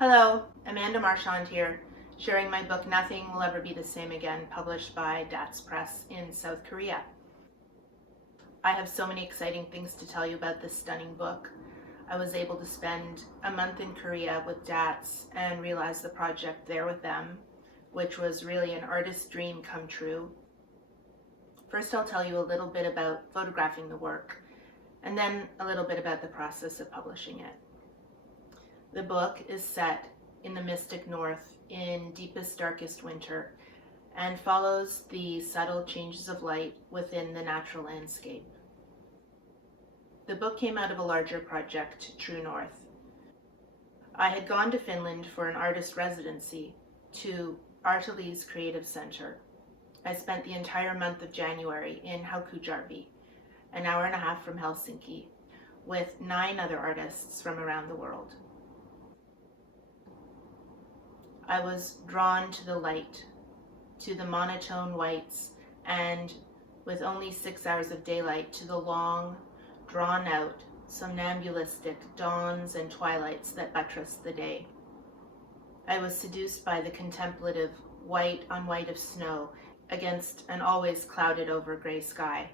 Hello, Amanda Marchand here, sharing my book Nothing Will Ever Be the Same Again, published by DATS Press in South Korea. I have so many exciting things to tell you about this stunning book. I was able to spend a month in Korea with DATS and realize the project there with them, which was really an artist's dream come true. First, I'll tell you a little bit about photographing the work, and then a little bit about the process of publishing it. The book is set in the mystic north in deepest, darkest winter and follows the subtle changes of light within the natural landscape. The book came out of a larger project, True North. I had gone to Finland for an artist residency to Arteli's Creative Center. I spent the entire month of January in Haukujärvi, an hour and a half from Helsinki, with 9 other artists from around the world. I was drawn to the light, to the monotone whites, and with only 6 hours of daylight, to the long, drawn-out, somnambulistic dawns and twilights that buttressed the day. I was seduced by the contemplative white on white of snow against an always clouded over gray sky,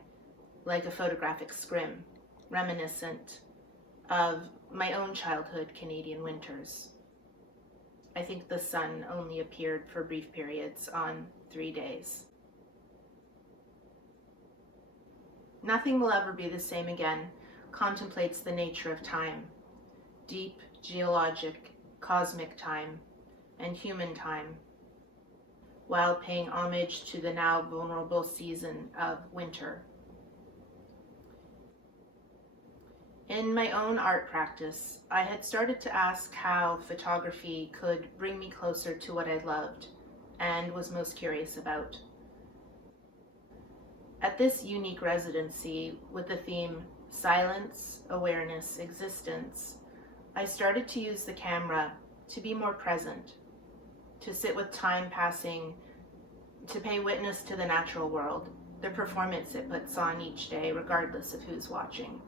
like a photographic scrim, reminiscent of my own childhood Canadian winters. I think the sun only appeared for brief periods on 3 days. Nothing Will Ever Be the Same Again contemplates the nature of time, deep, geologic, cosmic time, and human time, while paying homage to the now vulnerable season of winter. In my own art practice, I had started to ask how photography could bring me closer to what I loved and was most curious about. At this unique residency with the theme Silence, Awareness, Existence, I started to use the camera to be more present, to sit with time passing, to pay witness to the natural world, the performance it puts on each day, regardless of who's watching.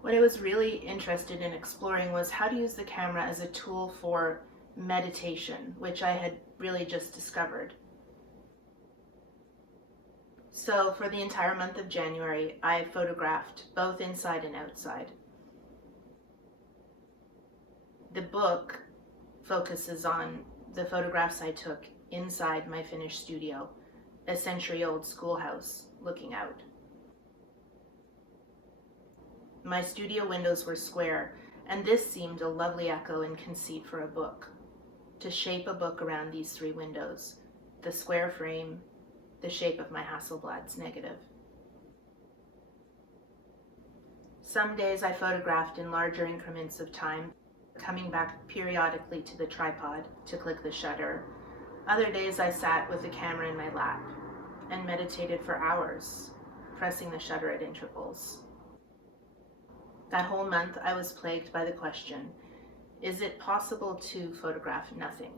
What I was really interested in exploring was how to use the camera as a tool for meditation, which I had really just discovered. So for the entire month of January, I photographed both inside and outside. The book focuses on the photographs I took inside my Finnish studio, a century-old schoolhouse looking out. My studio windows were square, and this seemed a lovely echo and conceit for a book. To shape a book around these 3 windows, the square frame, the shape of my Hasselblad's negative. Some days I photographed in larger increments of time, coming back periodically to the tripod to click the shutter. Other days I sat with the camera in my lap and meditated for hours, pressing the shutter at intervals. That whole month I was plagued by the question, is it possible to photograph nothing?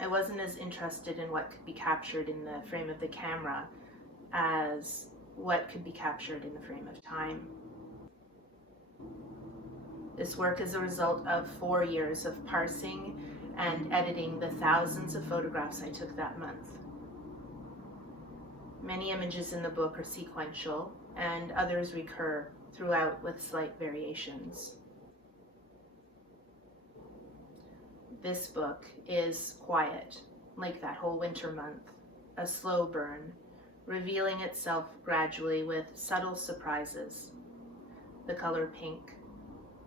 I wasn't as interested in what could be captured in the frame of the camera as what could be captured in the frame of time. This work is a result of 4 years of parsing and editing the thousands of photographs I took that month. Many images in the book are sequential, and others recur throughout with slight variations. This book is quiet, like that whole winter month, a slow burn, revealing itself gradually with subtle surprises. The color pink,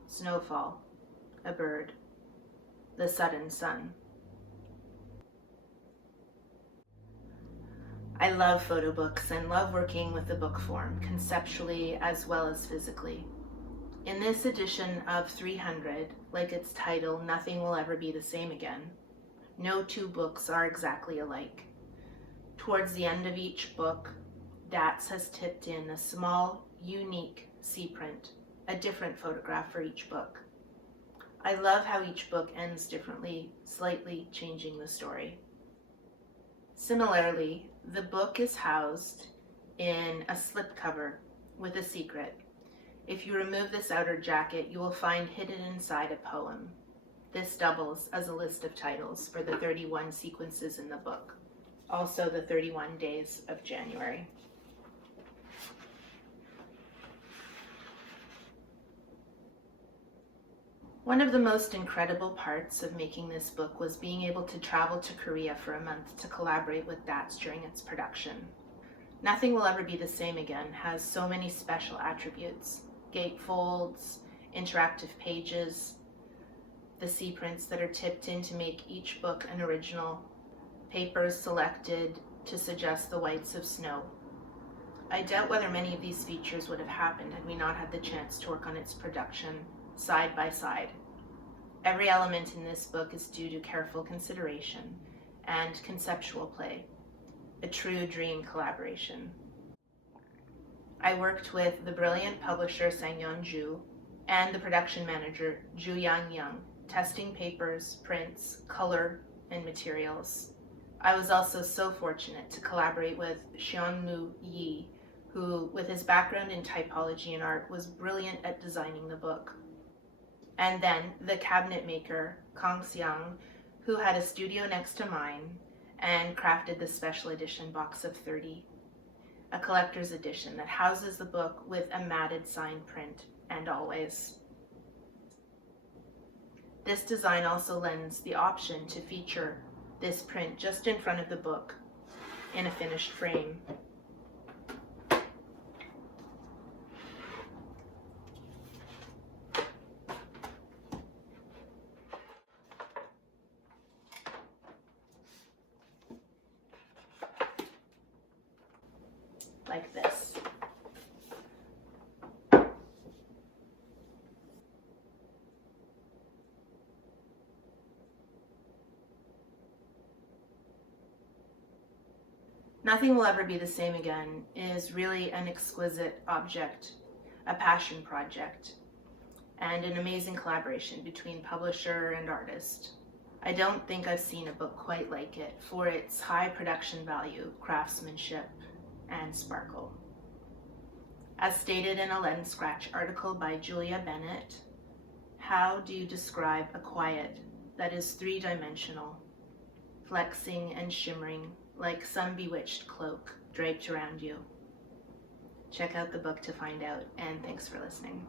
snowfall, a bird, the sudden sun. I love photo books and love working with the book form, conceptually as well as physically. In this edition of 300, like its title, Nothing Will Ever Be the Same Again, no 2 books are exactly alike. Towards the end of each book, DATS has tipped in a small, unique C-print, a different photograph for each book. I love how each book ends differently, slightly changing the story. Similarly, the book is housed in a slipcover with a secret. If you remove this outer jacket, you will find hidden inside a poem. This doubles as a list of titles for the 31 sequences in the book, also the 31 days of January. One of the most incredible parts of making this book was being able to travel to Korea for a month to collaborate with DATS during its production. Nothing Will Ever Be the Same Again has so many special attributes: gatefolds, interactive pages, the C-prints that are tipped in to make each book an original, papers selected to suggest the whites of snow. I doubt whether many of these features would have happened had we not had the chance to work on its production side by side. Every element in this book is due to careful consideration and conceptual play, a true dream collaboration. I worked with the brilliant publisher Sang-yeon Ju and the production manager Ju Yang-young, testing papers, prints, color, and materials. I was also so fortunate to collaborate with Seonmu Yi, who, with his background in typology and art, was brilliant at designing the book. And then the cabinet maker, Kang Seong, who had a studio next to mine and crafted the special edition box of 30, a collector's edition that houses the book with a matted signed print and always. This design also lends the option to feature this print just in front of the book in a finished frame. Like this. Nothing Will Ever Be the Same Again is really an exquisite object, a passion project, and an amazing collaboration between publisher and artist. I don't think I've seen a book quite like it for its high production value, craftsmanship, and sparkle. As stated in a Lens Scratch article by Julia Bennett, how do you describe a quiet that is three-dimensional, flexing and shimmering like some bewitched cloak draped around you? Check out the book to find out, and thanks for listening.